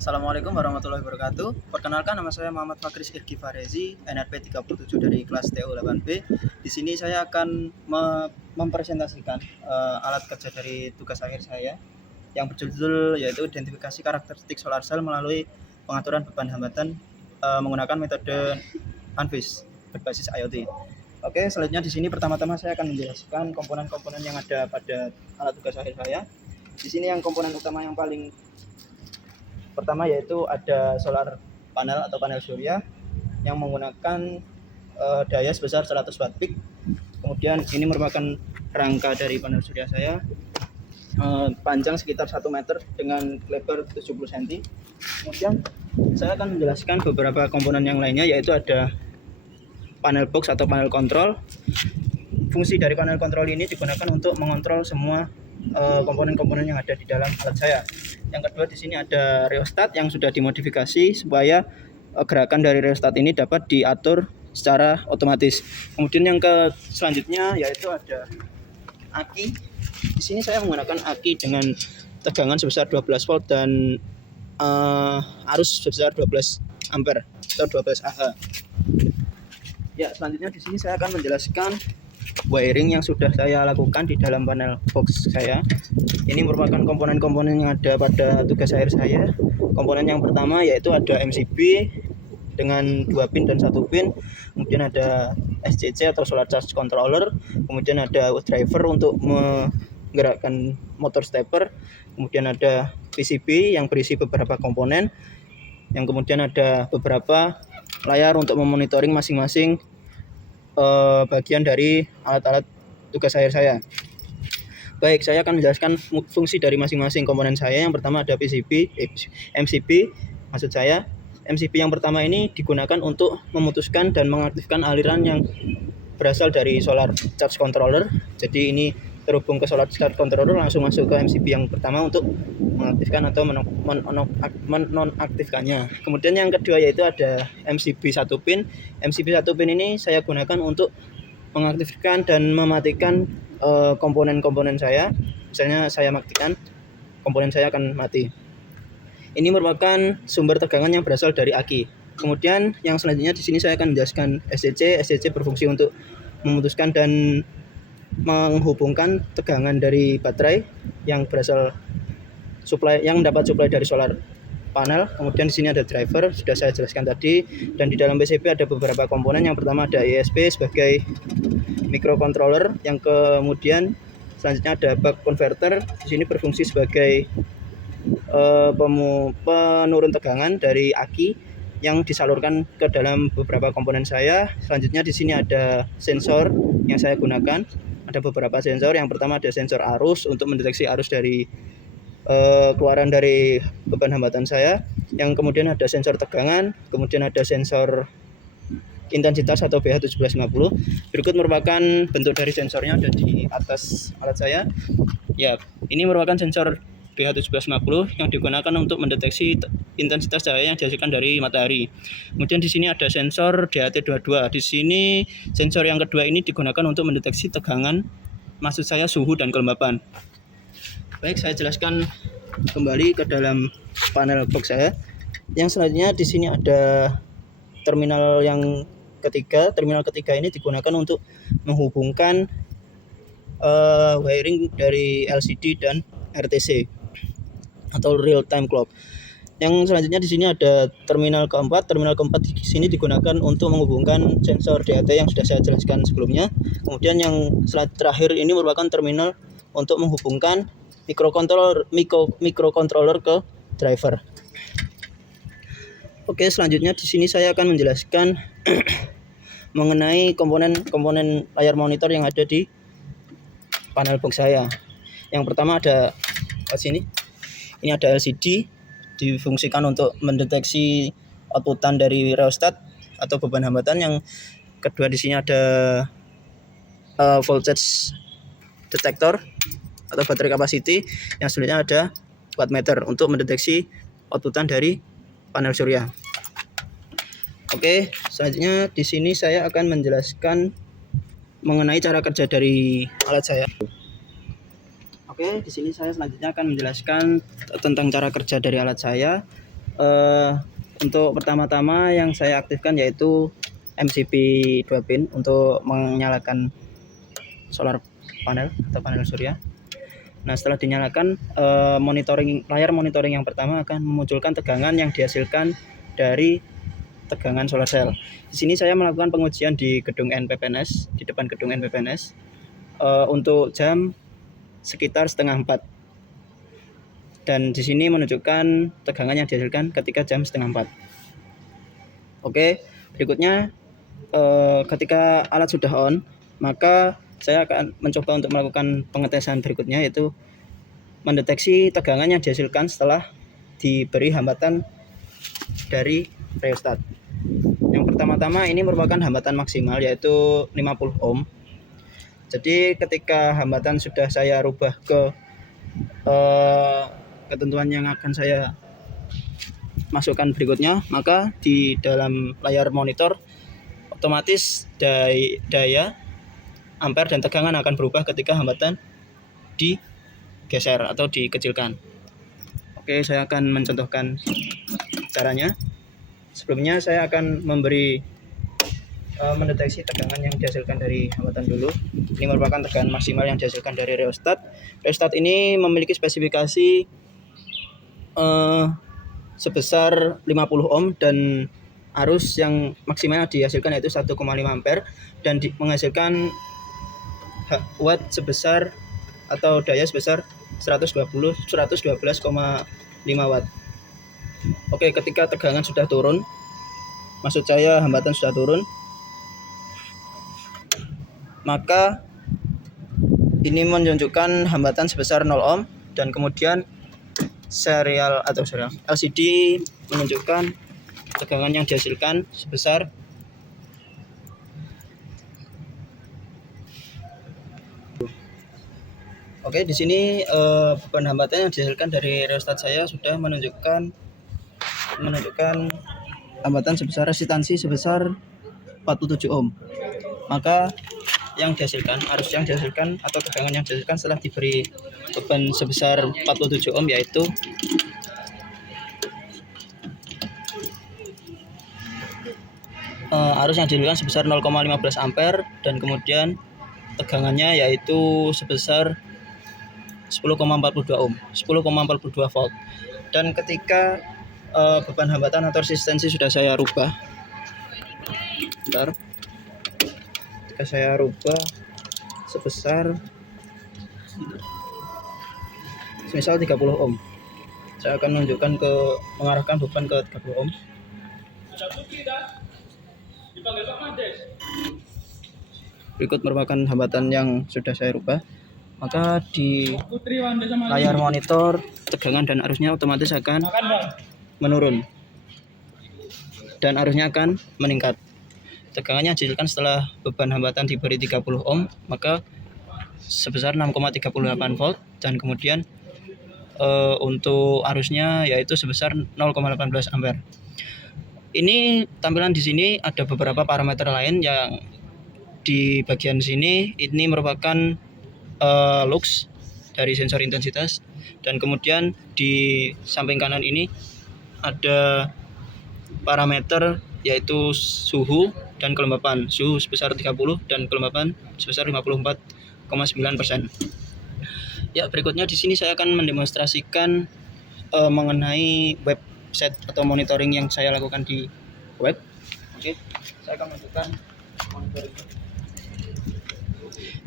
Assalamualaikum warahmatullahi wabarakatuh. Perkenalkan, nama saya Muhammad Fakris Irgi Farezi, NRP 37 dari kelas TU 8B. Di sini saya akan mempresentasikan alat kerja dari tugas akhir saya yang berjudul yaitu identifikasi karakteristik solar cell melalui pengaturan beban hambatan menggunakan metode UNVIS berbasis IoT. Oke, selanjutnya di sini pertama-tama saya akan menjelaskan komponen-komponen yang ada pada alat tugas akhir saya. Di sini yang komponen utama yang paling pertama yaitu ada solar panel atau panel surya yang menggunakan daya sebesar 100 watt peak. Kemudian ini merupakan rangka dari panel surya saya, panjang sekitar 1 meter dengan lebar 70 cm. Kemudian saya akan menjelaskan beberapa komponen yang lainnya, yaitu ada panel box atau panel kontrol. Fungsi dari panel kontrol ini digunakan untuk mengontrol semua komponen-komponen yang ada di dalam alat saya. Yang kedua, di sini ada rheostat yang sudah dimodifikasi supaya gerakan dari rheostat ini dapat diatur secara otomatis. Kemudian yang selanjutnya yaitu ada aki. Di sini saya menggunakan aki dengan tegangan sebesar 12 volt dan arus sebesar 12 ampere atau 12 Ah. Ya, selanjutnya di sini saya akan menjelaskan wiring yang sudah saya lakukan di dalam panel box saya. Ini merupakan komponen-komponen yang ada pada tugas akhir saya. Komponen yang pertama yaitu ada MCB dengan 2 pin dan 1 pin. Kemudian ada SCC atau solar charge controller. Kemudian ada driver untuk menggerakkan motor stepper. Kemudian ada PCB yang berisi beberapa komponen. Yang kemudian ada beberapa layar untuk memonitoring masing-masing bagian dari alat-alat tugas akhir saya. Baik, saya akan menjelaskan fungsi dari masing-masing komponen saya. Yang pertama ada MCB. Maksud saya, MCB yang pertama ini digunakan untuk memutuskan dan mengaktifkan aliran yang berasal dari solar charge controller. Jadi ini terhubung ke solar charge controller, langsung masuk ke MCB yang pertama untuk mengaktifkan atau menonaktifkannya. Kemudian yang kedua yaitu ada MCB 1 pin. MCB 1 pin ini saya gunakan untuk mengaktifkan dan mematikan komponen-komponen saya. Misalnya saya matikan, komponen saya akan mati. Ini merupakan sumber tegangan yang berasal dari aki. Kemudian yang selanjutnya di sini saya akan menjelaskan SCC. SCC berfungsi untuk memutuskan dan menghubungkan tegangan dari baterai yang berasal yang mendapat suplai dari solar panel. Kemudian di sini ada driver, sudah saya jelaskan tadi, dan di dalam PCB ada beberapa komponen. Yang pertama ada ISP sebagai microcontroller, yang kemudian selanjutnya ada buck converter. Di sini berfungsi sebagai penurun tegangan dari aki yang disalurkan ke dalam beberapa komponen saya. Selanjutnya di sini ada sensor yang saya gunakan. Ada beberapa sensor. Yang pertama ada sensor arus untuk mendeteksi arus dari keluaran dari beban hambatan saya. Yang kemudian ada sensor tegangan, kemudian ada sensor intensitas atau BH1750. Berikut merupakan bentuk dari sensornya, ada di atas alat saya. Ya, ini merupakan sensor BH1750 yang digunakan untuk mendeteksi intensitas cahaya yang dihasilkan dari matahari. Kemudian di sini ada sensor DHT22. Di sini sensor yang kedua ini digunakan untuk mendeteksi tegangan, maksud saya suhu dan kelembapan. Baik, saya jelaskan kembali ke dalam panel box saya. Yang selanjutnya di sini ada terminal yang ketiga. Terminal ketiga ini digunakan untuk menghubungkan wiring dari LCD dan RTC atau real time clock. Yang selanjutnya di sini ada terminal keempat. Terminal keempat di sini digunakan untuk menghubungkan sensor DHT yang sudah saya jelaskan sebelumnya. Kemudian yang terakhir ini merupakan terminal untuk menghubungkan microcontroller ke driver. Oke, selanjutnya di sini saya akan menjelaskan mengenai komponen layar monitor yang ada di panel box saya. Yang pertama ada sini. Ini ada LCD, difungsikan untuk mendeteksi outputan dari rheostat atau beban hambatan. Yang kedua di sini ada voltage detector atau baterai capacity. Yang selanjutnya ada wattmeter untuk mendeteksi outputan dari panel surya. Oke, selanjutnya di sini saya akan menjelaskan mengenai cara kerja dari alat saya. Oke, di sini saya selanjutnya akan menjelaskan tentang cara kerja dari alat saya. Eh, untuk pertama-tama yang saya aktifkan yaitu MCB 2 pin untuk menyalakan solar panel atau panel surya. Nah, setelah dinyalakan, layar monitoring yang pertama akan memunculkan tegangan yang dihasilkan dari tegangan solar cell. Di sini saya melakukan pengujian di gedung NPPNS, di depan gedung NPPNS, untuk jam sekitar setengah 4. Dan di sini menunjukkan tegangan yang dihasilkan ketika jam setengah 4. Oke, berikutnya ketika alat sudah on, maka saya akan mencoba untuk melakukan pengetesan berikutnya, yaitu mendeteksi tegangan yang dihasilkan setelah diberi hambatan dari rheostat. Yang pertama-tama ini merupakan hambatan maksimal, yaitu 50 ohm. Jadi ketika hambatan sudah saya rubah ke ketentuan yang akan saya masukkan berikutnya, maka di dalam layar monitor otomatis daya ampere dan tegangan akan berubah ketika hambatan digeser atau dikecilkan. Oke, saya akan mencontohkan caranya. Sebelumnya saya akan mendeteksi tegangan yang dihasilkan dari hambatan dulu. Ini merupakan tegangan maksimal yang dihasilkan dari rheostat. Rheostat ini memiliki spesifikasi sebesar 50 ohm dan arus yang maksimal dihasilkan yaitu 1,5 ampere dan menghasilkan watt sebesar atau daya sebesar 112,5 watt. Oke, ketika tegangan sudah turun, maksud saya hambatan sudah turun, maka ini menunjukkan hambatan sebesar 0 ohm dan kemudian LCD menunjukkan tegangan yang dihasilkan sebesar Oke, di sini beban hambatan yang dihasilkan dari rheostat saya sudah menunjukkan hambatan sebesar resistansi sebesar 47 ohm. Maka yang dihasilkan, arus yang dihasilkan atau tegangan yang dihasilkan setelah diberi beban sebesar 47 ohm yaitu arus yang dihasilkan sebesar 0,15 ampere dan kemudian tegangannya yaitu sebesar 10,42 ohm, 10,42 volt. Dan ketika beban hambatan atau resistensi sudah saya rubah, ketika saya rubah sebesar misal 30 ohm, saya akan mengarahkan beban ke 30 ohm. Berikut merupakan hambatan yang sudah saya rubah. Maka di layar monitor tegangan dan arusnya otomatis akan menurun dan arusnya akan meningkat. Tegangannya dihasilkan setelah beban hambatan diberi 30 ohm maka sebesar 6,38 volt dan kemudian untuk arusnya yaitu sebesar 0,18 ampere. Ini tampilan di sini ada beberapa parameter lain yang di bagian sini ini merupakan lux dari sensor intensitas dan kemudian di samping kanan ini ada parameter yaitu suhu dan kelembapan, suhu sebesar 30 dan kelembapan sebesar 54,9%. Ya, berikutnya di sini saya akan mendemonstrasikan mengenai website atau monitoring yang saya lakukan di web. Oke, saya akan menunjukkan monitoring.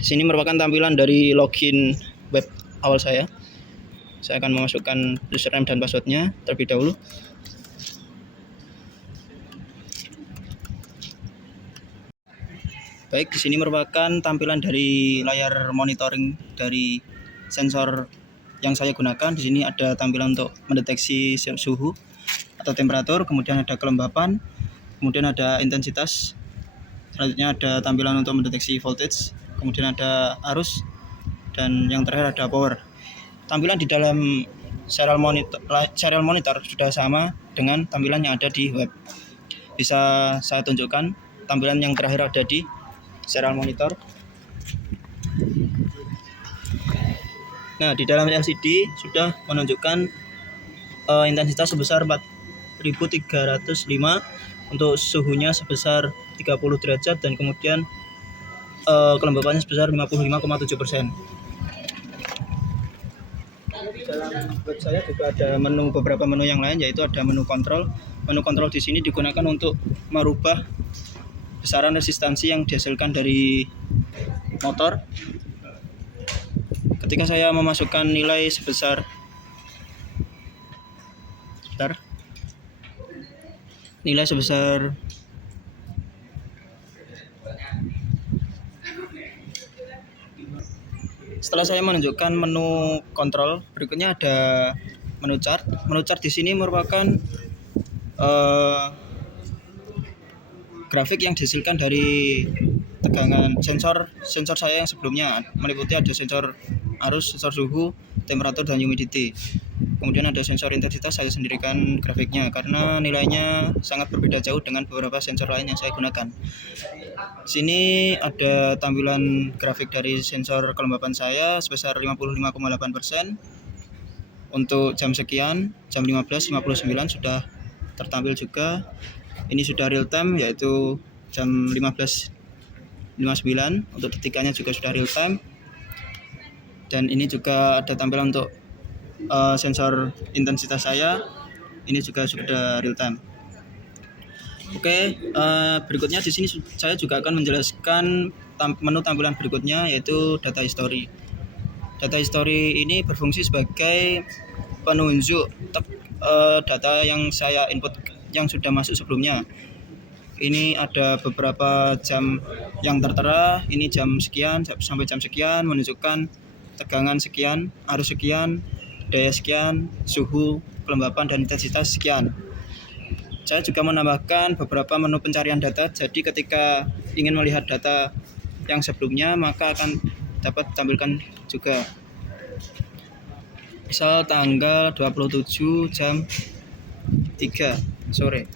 Di sini merupakan tampilan dari login web awal saya. Saya akan memasukkan username dan passwordnya terlebih dahulu. Baik, di sini merupakan tampilan dari layar monitoring dari sensor yang saya gunakan. Di sini ada tampilan untuk mendeteksi suhu atau temperatur, kemudian ada kelembapan, kemudian ada intensitas. Selanjutnya ada tampilan untuk mendeteksi voltage, kemudian ada arus, dan yang terakhir ada power. Tampilan di dalam serial monitor sudah sama dengan tampilan yang ada di web. Bisa saya tunjukkan tampilan yang terakhir ada di serial monitor. Nah, di dalam LCD sudah menunjukkan intensitas sebesar 1305, untuk suhunya sebesar 30 derajat dan kemudian kelembapannya sebesar 55,7%. Dalam web saya juga ada beberapa menu yang lain, yaitu ada menu kontrol. Menu kontrol di sini digunakan untuk merubah besaran resistansi yang dihasilkan dari motor. Ketika saya memasukkan nilai sebesar setelah saya menunjukkan menu kontrol, berikutnya ada menu chart. Menu chart di sini merupakan grafik yang dihasilkan dari tegangan sensor saya yang sebelumnya, meliputi ada sensor arus, sensor suhu, temperatur, dan humidity. Kemudian ada sensor intensitas, saya sendirikan grafiknya karena nilainya sangat berbeda jauh dengan beberapa sensor lain yang saya gunakan. Sini ada tampilan grafik dari sensor kelembapan saya sebesar 55,8%. Untuk jam sekian, jam 15.59 sudah tertampil juga. Ini sudah real time, yaitu jam 15.59. Untuk detikannya juga sudah real time. Dan ini juga ada tampilan untuk sensor intensitas saya. Ini juga sudah real time. Oke, berikutnya di sini saya juga akan menjelaskan menu tampilan berikutnya, yaitu data history. Data history ini berfungsi sebagai penunjuk data yang saya input yang sudah masuk sebelumnya. Ini ada beberapa jam yang tertera, ini jam sekian sampai jam sekian, menunjukkan tegangan sekian, arus sekian, daya sekian, suhu, kelembapan, dan intensitas sekian. Saya juga menambahkan beberapa menu pencarian data, jadi ketika ingin melihat data yang sebelumnya maka akan dapat ditampilkan juga. Misal tanggal 27 jam 3 sore.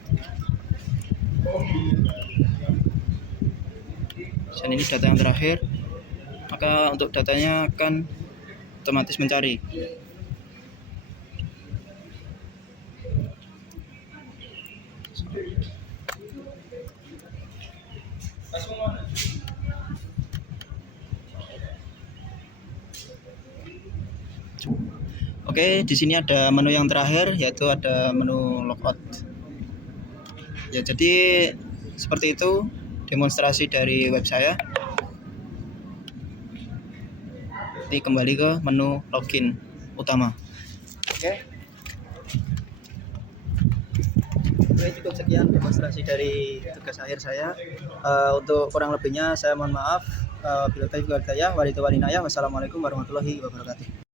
Dan ini data yang terakhir, maka untuk datanya akan otomatis mencari. Oke, di sini ada menu yang terakhir, yaitu ada menu logout. Ya, jadi seperti itu demonstrasi dari web saya. Nanti kembali ke menu login utama. Oke. Cukup sekian demonstrasi dari tugas akhir saya. Untuk kurang lebihnya saya mohon maaf. Wassalamualaikum warahmatullahi wabarakatuh.